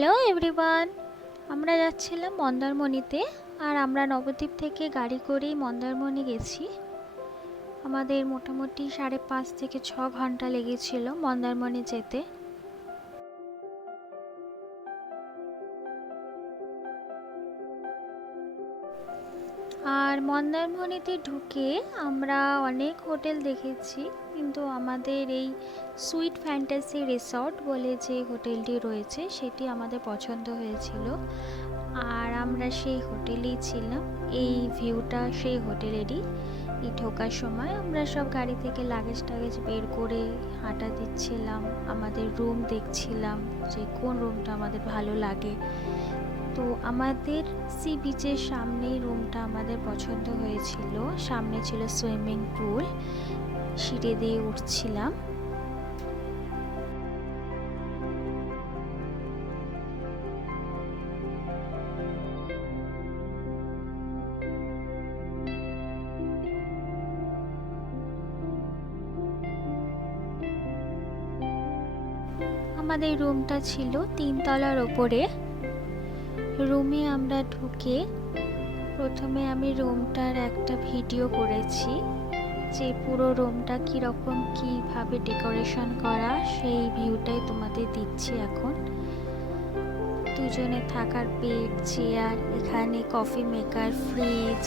Hello everyone, আমরা যাচ্ছিলাম মন্দারমণিতে। আর আমরা নবদ্বীপ থেকে গাড়ি করেই মন্দারমণি গেছি। আমাদের মোটামুটি 5.5 থেকে 6 ঘন্টা লেগেছিল মন্দারমণি যেতে। আর মন্দারমণিতে ঢুকে আমরা অনেক হোটেল দেখেছি, কিন্তু আমাদের এই সুইট ফ্যান্টাসি রিসর্ট বলে যে হোটেলটি রয়েছে সেটি আমাদের পছন্দ হয়েছিল। আর আমরা সেই হোটেলেই ছিলাম। এই ভিউটা সেই হোটেলেরই। এই ঢোকার সময় আমরা সব গাড়ি থেকে লাগেজ টাগেজ বের করে হাঁটা দিচ্ছিলাম, আমাদের রুম দেখছিলাম যে কোন রুমটা আমাদের ভালো লাগে। তো আমাদের সি বিচের সামনেই রুমটা আমাদের পছন্দ হয়েছিল। সামনে ছিল সুইমিং পুল, সিঁড়ি দিয়ে উঠছিলাম। আমাদের রুমটা ছিল 3 তলার ওপরে। রুমে আমরা ঢুকে প্রথমে আমি রুমটার একটা ভিডিও করেছি, যে পুরো রুমটা কীরকম কীভাবে ডেকোরেশন করা সেই ভিউটাই তোমাদের দিচ্ছি এখন। দুজনে থাকার বেড, চেয়ার, এখানে কফি মেকার, ফ্রিজ,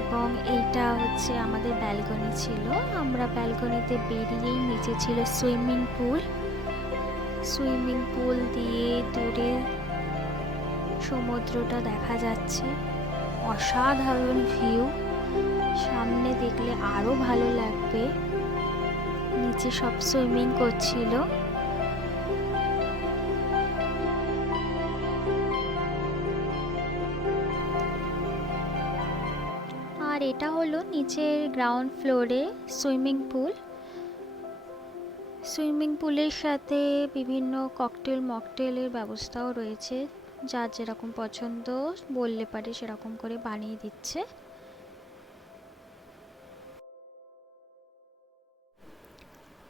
এবং এইটা হচ্ছে আমাদের ব্যালকনি ছিল। আমরা ব্যালকনিতে বেরিয়েই নিচে ছিল সুইমিং পুল। সুইমিং পুল দিয়ে দূরে সমুদ্রটা দেখা যাচ্ছে, অসাধারণ ভিউ। সামনে দেখলে আরো ভালো লাগবে। নিচে সব সুইমিং করছিল। আর এটা হলো নিচের গ্রাউন্ড ফ্লোরে সুইমিং পুল। সুইমিং পুলের সাথে বিভিন্ন ককটেল মকটেলের ব্যবস্থাও রয়েছে, যার যেরকম পছন্দ বললে পারে সেরকম করে বানিয়ে দিচ্ছে।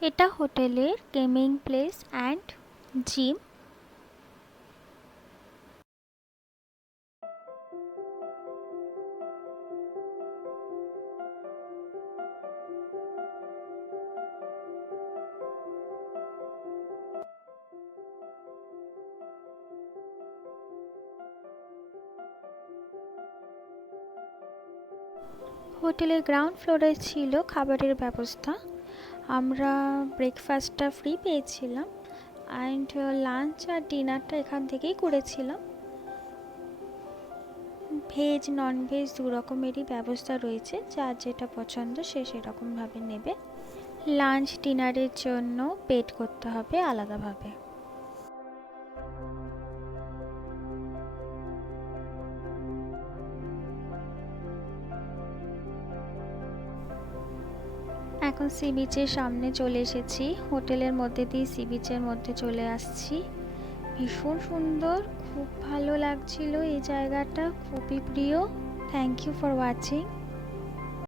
এটা হোটেলের গেমিং প্লেস অ্যান্ড জিম। হোটেলের গ্রাউন্ড ফ্লোরে ছিল খাবারের ব্যবস্থা। আমরা ব্রেকফাস্টটা ফ্রি পেয়েছিলাম, অ্যান্ড লাঞ্চ আর ডিনারটা এখান থেকেই করেছিলাম। ভেজ নন ভেজ দু রকমেরই ব্যবস্থা রয়েছে, যার যেটা পছন্দ সে সেরকমভাবে নেবে। লাঞ্চ ডিনারের জন্য পেড করতে হবে আলাদাভাবে। এখন সি বিচের সামনে চলে এসেছি। হোটেলের মধ্যে দিয়ে সি বিচের মধ্যে চলে আসছি। ভীষণ সুন্দর, খুব ভালো লাগছিল এই জায়গাটা, খুবই প্রিয়। Thank you for watching.